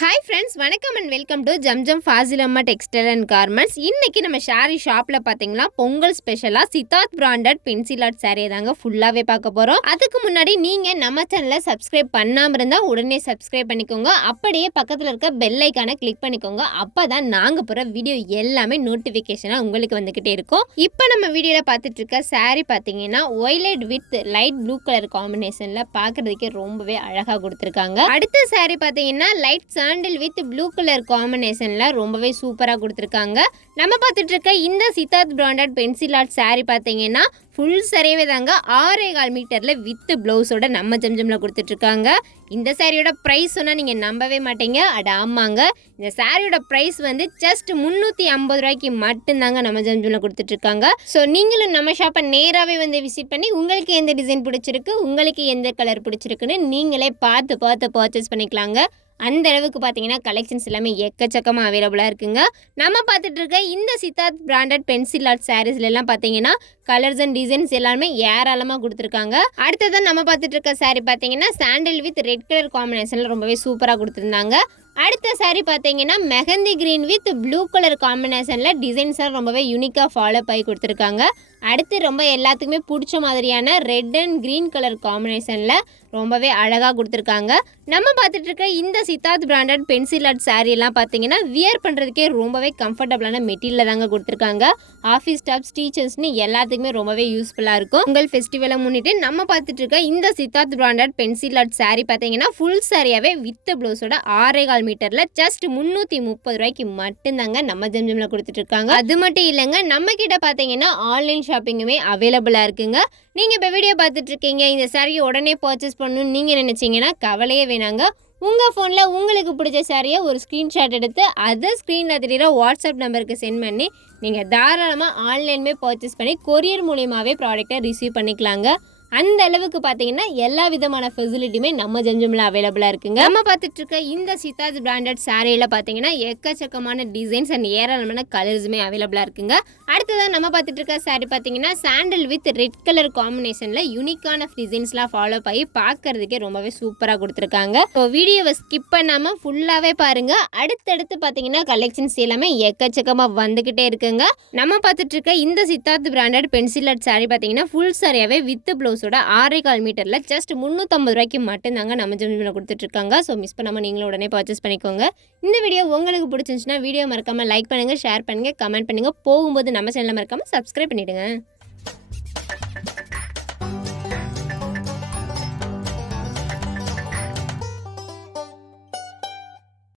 Hi friends, வணக்கம் and welcome to Jamjam Fazil Amma textile and garments. இன்னைக்கு நம்ம ஷாரி ஷாப்பில் பார்த்தீங்கன்னா பொங்கல் ஸ்பெஷலாக Siddharth branded pencil art sari தாங்க ஃபுல்லாகவே பார்க்க போகிறோம். அதுக்கு முன்னாடி நீங்கள் நம்ம சேனலை சப்ஸ்கிரைப் பண்ணாமல் இருந்தால் உடனே சப்ஸ்கிரைப் பண்ணிக்கோங்க. அப்படியே பக்கத்தில் இருக்க பெல் ஐக்கானை கிளிக் பண்ணிக்கோங்க. அப்போ தான் நாங்கள் போகிற வீடியோ எல்லாமே நோட்டிஃபிகேஷனாக உங்களுக்கு வந்துக்கிட்டே இருக்கும். இப்போ நம்ம வீடியோவில் பார்த்துட்டு இருக்க சாரீ பார்த்தீங்கன்னா violet with light blue colour காம்பினேஷனில் பார்க்குறதுக்கே ரொம்பவே அழகாக கொடுத்துருக்காங்க. அடுத்த சாரீ பார்த்தீங்கன்னா light sandal with blue colour காம்பினேஷன்ல ரொம்பவே சூப்பரா கொடுத்துருக்காங்க. நம்ம பார்த்துட்டு இருக்க இந்த Siddharth branded pencil art sari பார்த்தீங்கன்னா ஃபுல் சரியாவே தாங்க 6.25 மீட்டர்ல வித் பிளவுஸோட நம்ம ஜம்ஜம்ல கொடுத்துட்டு இருக்காங்க. இந்த சாரியோட ப்ரைஸ் சொன்னா நீங்க நம்பவே மாட்டீங்க. அட ஆமாங்க, இந்த சாரியோட ப்ரைஸ் வந்து ஜஸ்ட் 350 ரூபாய்க்கு மட்டும்தாங்க நம்ம ஜம்ஜம்ல கொடுத்துட்டு இருக்காங்க. ஸோ நீங்களும் நம்ம ஷாப்பை நேராகவே வந்து விசிட் பண்ணி உங்களுக்கு எந்த டிசைன் பிடிச்சிருக்கு, உங்களுக்கு எந்த கலர் பிடிச்சிருக்குன்னு நீங்களே பார்த்து பர்ச்சேஸ் பண்ணிக்கலாங்க. அந்த அளவுக்கு பார்த்தீங்கன்னா கலெக்ஷன்ஸ் எல்லாமே எக்கச்சக்கமாக அவைலபிளாக இருக்குங்க. நம்ம பார்த்துட்டு இருக்க இந்த சித்தார்த் பிராண்டட் பென்சில் ஆர்ட் சாரீஸ்லாம் பார்த்தீங்கன்னா கலர்ஸ் அண்ட் டிசைன்ஸ் எல்லாமே ஏராளமாக கொடுத்துருக்காங்க. அடுத்ததான் நம்ம பார்த்துட்டு இருக்க சாரீ பார்த்தீங்கன்னா சாண்டில் வித் ரெட் கலர் காம்பினேஷனில் ரொம்பவே சூப்பராக கொடுத்துருந்தாங்க. அடுத்த சாரீ பார்த்தீங்கன்னா mehndi green with blue colour காம்பினேஷனில் டிசைன்ஸாக ரொம்பவே யூனிக்காக ஃபாலோ பண்ணி கொடுத்துருக்காங்க. அடுத்து ரொம்ப எல்லாத்துக்குமே பிடிச்ச மாதிரியான ரெட் அண்ட் க்ரீன் கலர் காம்பினேஷனில் ரொம்பவே அழகாக கொடுத்துருக்காங்க. நம்ம பார்த்துட்டு இருக்க இந்த Siddharth branded pencil art sari எல்லாம் பார்த்தீங்கன்னா வியர் பண்ணுறதுக்கே ரொம்பவே கம்ஃபர்டபுளான மெட்டீரியல் தாங்க கொடுத்துருக்காங்க. ஆஃபீஸ் ஸ்டாஃப்ஸ், டீச்சர்ஸ்னு எல்லாத்துக்குமே ரொம்பவே யூஸ்ஃபுல்லாக இருக்கும். உங்கள் ஃபெஸ்டிவலை முன்னிட்டு நம்ம பார்த்துட்டு இருக்க இந்த Siddharth branded pencil art sari பார்த்தீங்கன்னா ஃபுல் சாரியாகவே வித் ப்ளவுஸோட 6.25 மீட்டரில் ஜஸ்ட் 330 ரூபாய்க்கு மட்டும்தாங்க நம்ம ஜம்ஜம்ல கொடுத்துட்டு இருக்காங்க. அது மட்டும் இல்லைங்க, நம்ம கிட்ட பார்த்தீங்கன்னா ஆன்லைன் ஷாப்பிங்குமே அவைலபிளாக இருக்குங்க. நீங்கள் இப்போ வீடியோ பார்த்துட்டு இருக்கீங்க, இந்த சாரியை உடனே பர்ச்சேஸ் பண்ணணும்னு நீங்கள் நினச்சிங்கன்னா கவலையே வேணாங்க. உங்கள் ஃபோனில் உங்களுக்கு பிடிச்ச சாரியை ஒரு ஸ்க்ரீன்ஷாட் எடுத்து அதை ஸ்க்ரீனில் தெரிகிற வாட்ஸ்அப் நம்பருக்கு சென்ட் பண்ணி நீங்கள் தாராளமாக ஆன்லைன்மே பர்ச்சேஸ் பண்ணி கொரியர் மூலியமாகவே ப்ராடக்டை ரிசீவ் பண்ணிக்கலாங்க. அந்த அளவுக்கு பார்த்தீங்கன்னா எல்லா விதமான ஃபெசிலிட்டியுமே நம்ம ஜம்ஜம்ல அவைலபிளாக இருக்குங்க. நம்ம பார்த்துட்டு இருக்க இந்த சித்தார்த் பிராண்டட் சாரியில் பார்த்தீங்கன்னா எக்கச்சக்கமான டிசைன்ஸ் அண்ட் ஏராளமான கலர்ஸுமே அவைலபிளாக இருக்குங்க. அடுத்ததான் நம்ம பார்த்துட்டு இருக்க சாரி பார்த்தீங்கன்னா சாண்டில் வித் ரெட் கலர் காம்பினேஷனில் யூனிக்கான டிசைன்ஸ்லாம் ஃபாலோ பண்ணி பார்க்கறதுக்கே ரொம்பவே சூப்பராக கொடுத்துருக்காங்க. ஸோ வீடியோவை ஸ்கிப் பண்ணாமல் ஃபுல்லாகவே பாருங்கள். அடுத்தடுத்து பார்த்தீங்கன்னா கலெக்ஷன்ஸ் எல்லாமே எக்கச்சக்கமாக வந்துக்கிட்டே இருக்குங்க. நம்ம பார்த்துட்டு இருக்க இந்த Siddharth branded pencil art sorry பார்த்தீங்கன்னா ஃபுல் சாரியாகவே வித் ப்ளவுஸ் 6.25 மீட்டர்ல ஜஸ்ட் 350 ரூபாய்க்கு மட்டும்தாங்க நம்ம ஜம்ஜம்ல கொடுத்துட்டு இருக்காங்க. ஸோ மிஸ் பண்ணாம நீங்களும் உடனே பர்ச்சேஸ் பண்ணிக்கோங்க. இந்த வீடியோ உங்களுக்கு பிடிச்சிருந்துச்சுன்னா வீடியோ மறக்காம லைக் பண்ணுங்க, ஷேர் பண்ணுங்க, கமெண்ட் பண்ணுங்க. போகும்போது நம்ம சேனலை மறக்காம சப்ஸ்கிரைப் பண்ணிடுங்க.